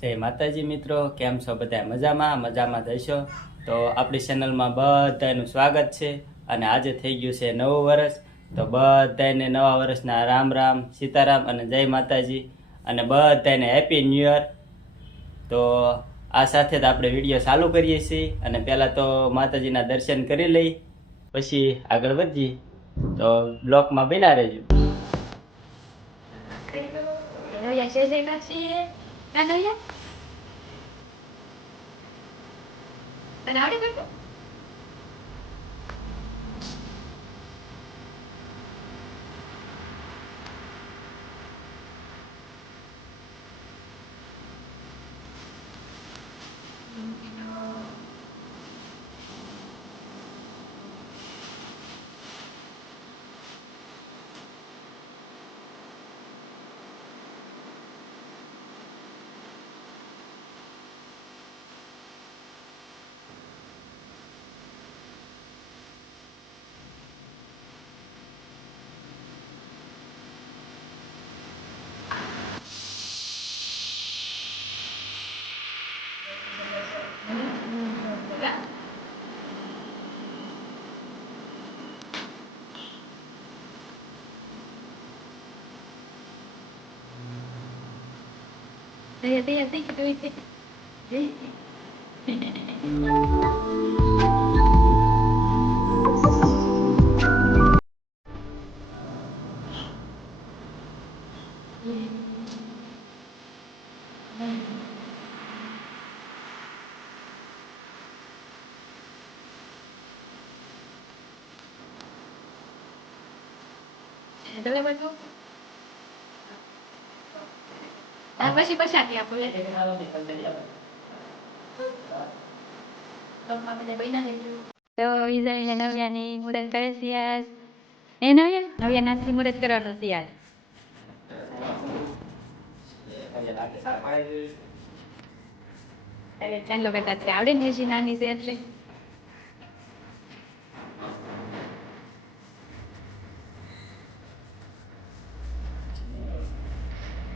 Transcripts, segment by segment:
જય માતાજી મિત્રો, કેમ છો બધા? મજામાં જઈશો તો આપણી ચેનલમાં બધાનું સ્વાગત છે. અને આજે થઈ ગયું છે નવું વર્ષ, તો બધાને નવા વર્ષના રામ રામ, સીતારામ અને જય માતાજી, અને બધાને હેપી ન્યૂ યર. તો આ સાથે જ આપણે વિડીયો ચાલુ કરીએ છીએ, અને પહેલાં તો માતાજીના દર્શન કરી લઈ, પછી આગળ વધીએ. તો બ્લોકમાં બન્યા રહેજો. પછી પછાડી આપો તો વિજય નવ્યાની મુદત કરે છે યાર. એ નવ્યા નાથી મુદત કરવાનો છે યાર. ચાલો બેટા આવડે ને હજી નાની છે એટલે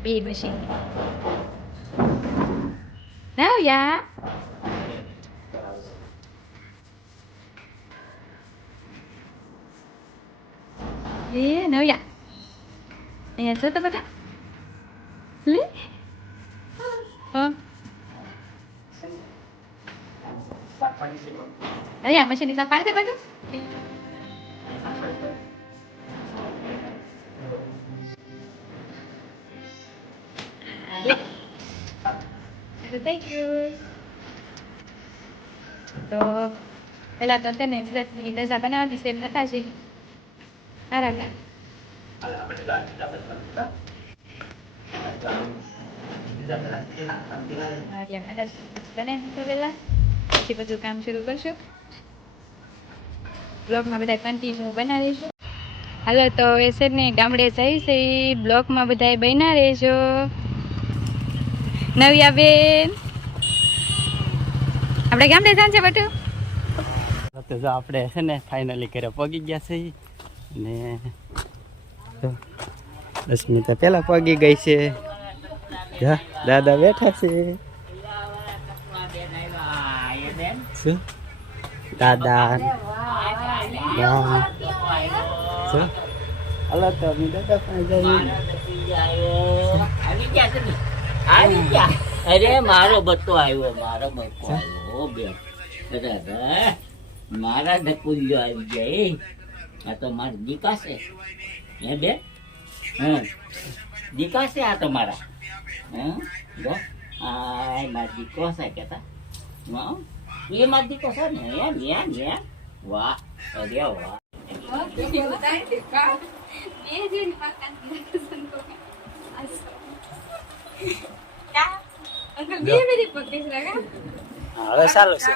બે મશીન નવ્યા એ નવ્યા અહીંયા છો તો બધા લે નવ્યા મશીન ની પાડે બધું Thank you. તો પેલા તો તેને રજા બનાવતી છે હતા છે સારા બને તો પેલા પછી બધું કામ શરૂ કરશું. બ્લોગમાં બધા કન્ટિન્યુ બનાવીશું. હાલો તો એ છે ને ગામડે જાય છે, બ્લોગમાં બધા બન્યા રહેજો. નવ્યા બેન આપણે ગામડે જાય છે બટુ. તો જો આપણે છે ને ફાઇનલી ઘરે પગી ગયા છે, ને 10 મિનિટ પહેલા પગી ગઈ છે. દાદા બેઠા છે. શું દાદા હાલો તો અમે દાદા પાસે જઈએ. અરે મારો બચ્ચો આવ્યો બેન. મારા ધકુલ્યો આવી જાય. આ તો મારા દીકા છે હે બેન. દીકા છે આ તો મારા. મારા દીકો છે કેતા એ મારા દીકો છે ને. વાહ અરે વાહ. હવે ચાલુ છે.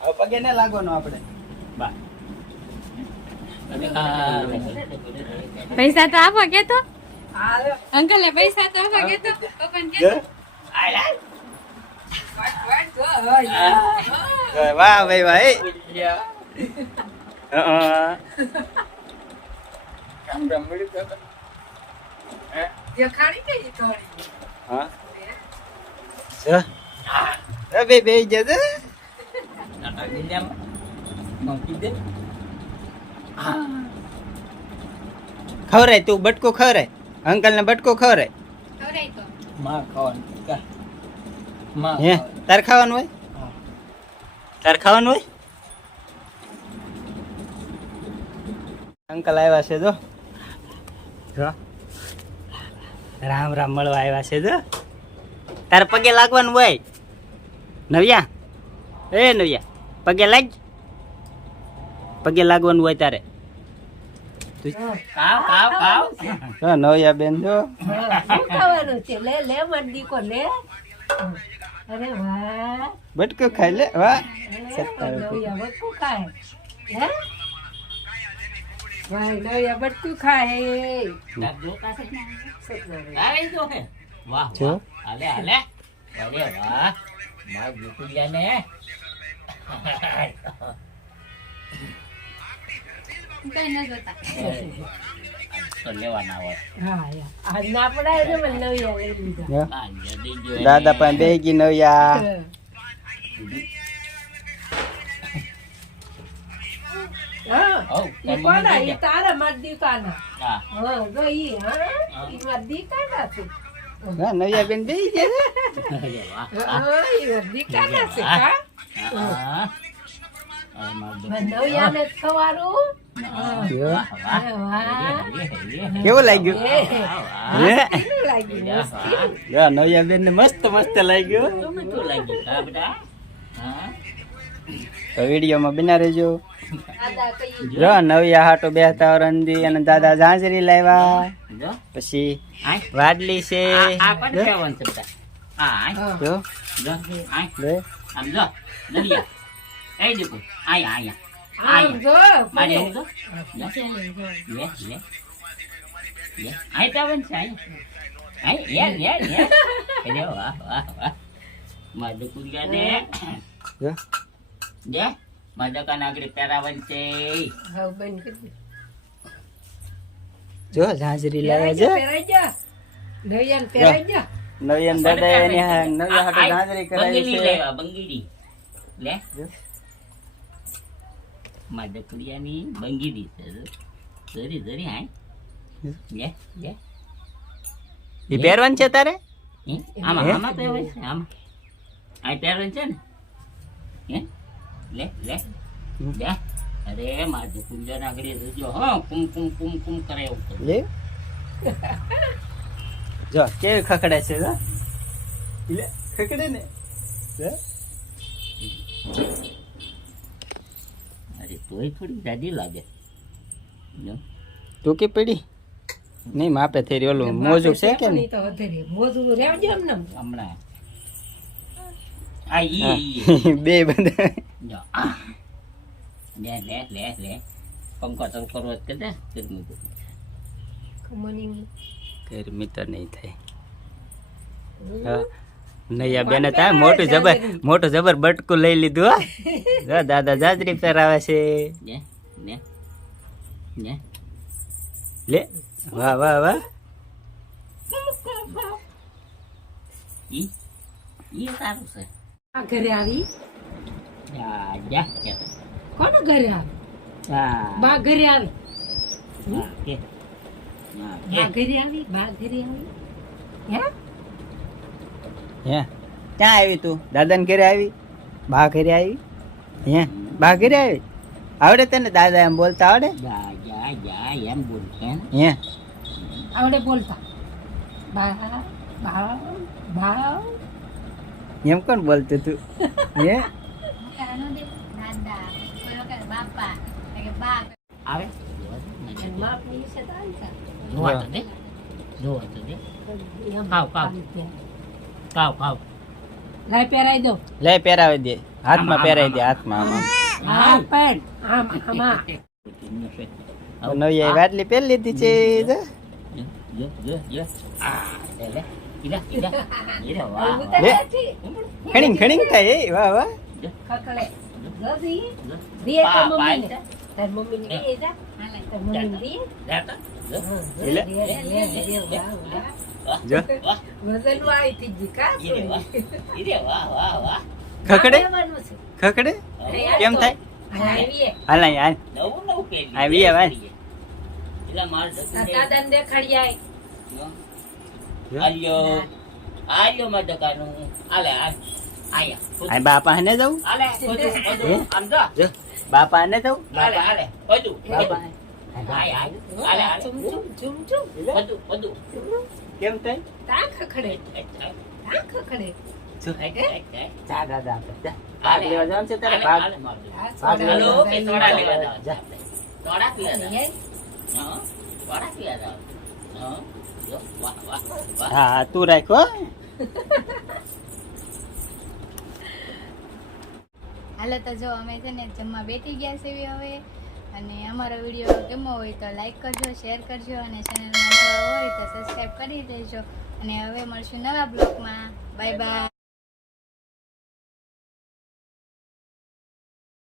હવે પગે ને લાગવાનો આપણે. પૈસા તો આપો કેતો અંકલ પૈસા તો આપો કેતો પપ્પાને કેતો વાહ ભાઈ ભાઈ. જો બે બે જજો નાટક દે દે નોકી દે ખવરાય તું બટકો ખવરાય અંકલ ને બટકો ખવરાય માં ખાવાનું કા માં હે તાર ખાવાનું હોય તાર ખાવાનું હોય અંકલ આવ્યા છે જો જો રામ રામ મળવા આવ્યા છે જો તારે પગે લાગવાનું હોય નવ્યા એ નવ્યા પગે લાગ પગે લાગવાનું હોય તારે કાવ કાવ કાવ જો નવ્યા બેન જો શું ખાવાનું છે લે લે માર દીકો લે અરે વાહ બટકો ખાઈ લે વાહ નવયા બટકું ખાય હે ભાઈ નવયા બટકું ખાય જો પાસે આવે જો હે વાહ જો. વાહ. હાલે હાલે અરે વાહ માર દીકરીયા ને તો લેવાના હોય હા યાર આજ ના પડાય તો મને નવયા લઈ લીધા જો. આ જડી જો દાદા પાસે બે ગઈ નવ્યા હા હઉ ઈ કોના ઈ તારા માર દીકાના હા હા જો ઈ હા ઈ માર દીકાના છે હા નવ્યા બેન બે ગયા અરે વાહ હા ઈ માર દીકાના છે કા હા આ માર નવયાને જ ખવાડું જો. અરે વાહ કેવું લાગ્યું હે કેવું લાગ્યું જો નવ્યા બેન ને મસ્ત મસ્ત લાગ્યું તો વિડીયોમાં બના રહેજો દાદા કઈ જો નવ્યા હાટો બેહતા રંદી અને દાદા ઝાંઝરી લાવ્યા પછી વાડલી છે જો લે આમ જો જો મદકા નાગરી પહેરાવન છે હા બંધ કરી દે. જો ઝાંઝરી લાવ્યા છે પહેરાઈ જા નવયાને પહેરાઈ જા નવ્યા દાદા એની નવ્યા હાટો ઝાંઝરી કરાવી છે બંગીડી લે મદકડિયાની બંગીડી છે જરી જરી હાય લે લે ઈ પહેરવાનું છે તારે આમાં આમાં તો હોય છે આમાં આ પહેરવાનું છે ને હે લે લે લે અરે મારે કુંજર આગળ જોજો હા કુમ કુમ કુમ કુમ કરે એવું કરે. લે જો કેવી ખખડે છે જો લે ખખડે ને જો. અરે તોય થોડી જાડી લાગે જો ટૂંકી પડી નહીં માપે થઈ રહ્યું ઓલું મોજું છે કે ઈ નહીં તો વધેરી મોજું રહેજો એમ ને હમણાં આ ઈ બે બધા જો લે લે લે લે પંખો તો કરવો જ કે દે ગરમી તો ખમણી ગરમી તો નહીં થાય હા. નૈયા બેને તા મોટું જબર બટકું લઈ લીધું હો. જો દાદા જાજરી પહેરાવે છે લે લે લે લે વાહ વાહ વાહ ઈ ઈ સારું છે આ ઘરે આવી જા જા કે કોના ઘરે આવી જા બા ઘરે આવી હા, કે હા, બા કે ઘરે આવી બા ઘરે આવી હે હે ક્યાં આવી તું દાદાને ઘરે આવી બા ઘરે આવી હે બા ઘરે આવી આવડે તને દાદા એમ બોલતા આવડે જા જા જા એમ બોલશે હે આવડે બોલતા બા બા બા એમ કોણ બોલતું તું હે આવે માપ ની છે તો આવી જા. જોવા તો દે જોવા તો દે એમ ખાવ, ખાવ. કાવ કાવ લાય પહેરાઈ દો લે પહેરાવી દે હાથમાં પહેરાવી દે હાથમાં આમાં હા પેન આમ આમાં નવી વાટલી પહેરી લીધી છે જો. જો જો જો આ લે લે ઈલા ઈલા ઈલા વાહ ઉતર લે. નથી. ખણીંગ થાય એ વાહ વાહ ખકડે ગધી જો દીએ તો પા મમ્મી પાઈ તાર મમ્મી ને દીએ જા તાર મમ્મી ને દીએ લેતા જો. લે જો વાહ વજન આવી થઈ ગઈ કા ઈ રે વાહ ઈ રે વાહ વાહ વાહ ખકડે લેવાનું છે ખકડે કેમ થાય આવીએ હાલ અહીં હાલ નવું નવું પહેરી આ વીએ ભાઈ. એટલે માર ઢકુડે દાદાને દેખાડી આય આલ્યો આલ્યો માં દકાનું આલે આયા આ બાપા ને જવું આલે બધું બધું આમ જો જો બાપા ને જવું આલે આલે બધું બાપા આય આલે આલે ચુમ ચુમ ચુમ ચુમ બધું બધું કેમ થાય તા ખખડે તા ખખડે જો જા દાદા આપણે જા ભાગ ભાગ લેવા જવાનું છે તારે ભાગ ભાગ લેવા હાલો જવાનું કે છે. સોડા લેવા જાવ જા. સોડા પીવા જાવ હા સોડા પીવા જાવ હા જો વાહ વાહ વાહ હા તું રાખો હાલો તો જો અમે છે ને જમવા બેઠી ગયા છે હવે, અને અમારો વિડીયો ગમો હોય તો લાઈક કરજો, શેર કરજો, અને ચેનલમાં નવા હોય તો સબસ્ક્રાઈબ કરી દેજો. અને હવે મળશું નવા બ્લોગમાં. Bye bye.